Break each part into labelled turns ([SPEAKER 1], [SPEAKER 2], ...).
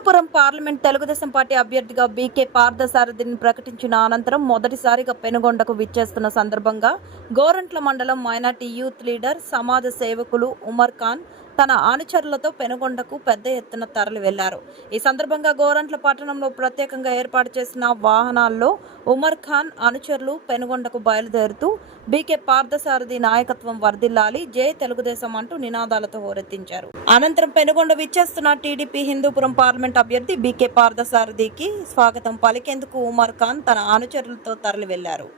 [SPEAKER 1] Parliament Telugu Desam party అభ్యర్థిగా బీకే పార్థసారథిని ప్రకటించిన అనంతరం మొదటిసారిగా పెనుగొండకు విచ్చేస్తున్న సందర్భంగా గోరంట్ల మండలం మైనార్టీ యూత్ లీడర్ సమాజ సేవకులు ఉమర్ ఖాన్ తన అనుచరులతో పెనుగొండకు పెద్ద ఎత్తున తరలి వెళ్ళారు. ఈ సందర్భంగా గోరంట్ల పట్టణంలో ప్రత్యేకంగా ఏర్పాటు చేసిన వాహనాల్లో ఉమర్ ఖాన్ అనుచరులు పెనుగొండకు బయలుదేరుతూ బీకే పార్థసారథి నాయకత్వం వర్ధిల్లాలి జై తెలుగుదేశం అంటూ నినాదాలతో హోరెత్తించారు. అనంతరం పెనుగొండ విచ్చేస్తున్న టీడీపీ హిందూపురం పార్లమెంట్ అభ్యర్థి బీకే పార్థసారథికి స్వాగతం పలికేందుకు ఉమర్ ఖాన్ తన అనుచరులతో తరలి వెళ్ళారు.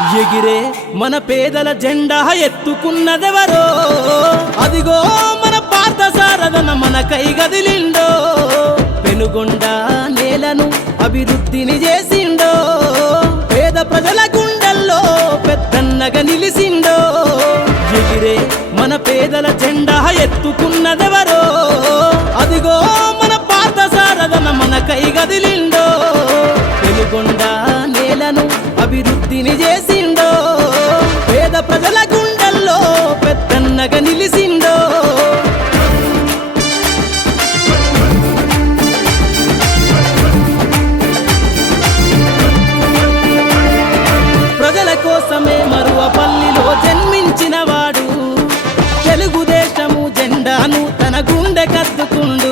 [SPEAKER 2] ఎగిరే మన పేదల జెండా ఎత్తుకున్నదెవరో? అదిగో మన పాత సారదన మన కై గదిలిండో పెనుగొండ నేలను అభివృద్ధిని చేసిండో. పేద ప్రజల గుండెల్లో పెద్దన్నగా నిలిసిండో. ఎగిరే మన పేదల జెండా ఎత్తుకున్నదెవరో? అభివృద్ధిని చేసిండో పేద ప్రజల గుండెల్లో పెద్దన్నగా నిలిసిండో ప్రజల కోసమే మరువ పల్లిలో జన్మించిన వాడు తెలుగుదేశము జెండాను తన గుండె కద్దుకుండు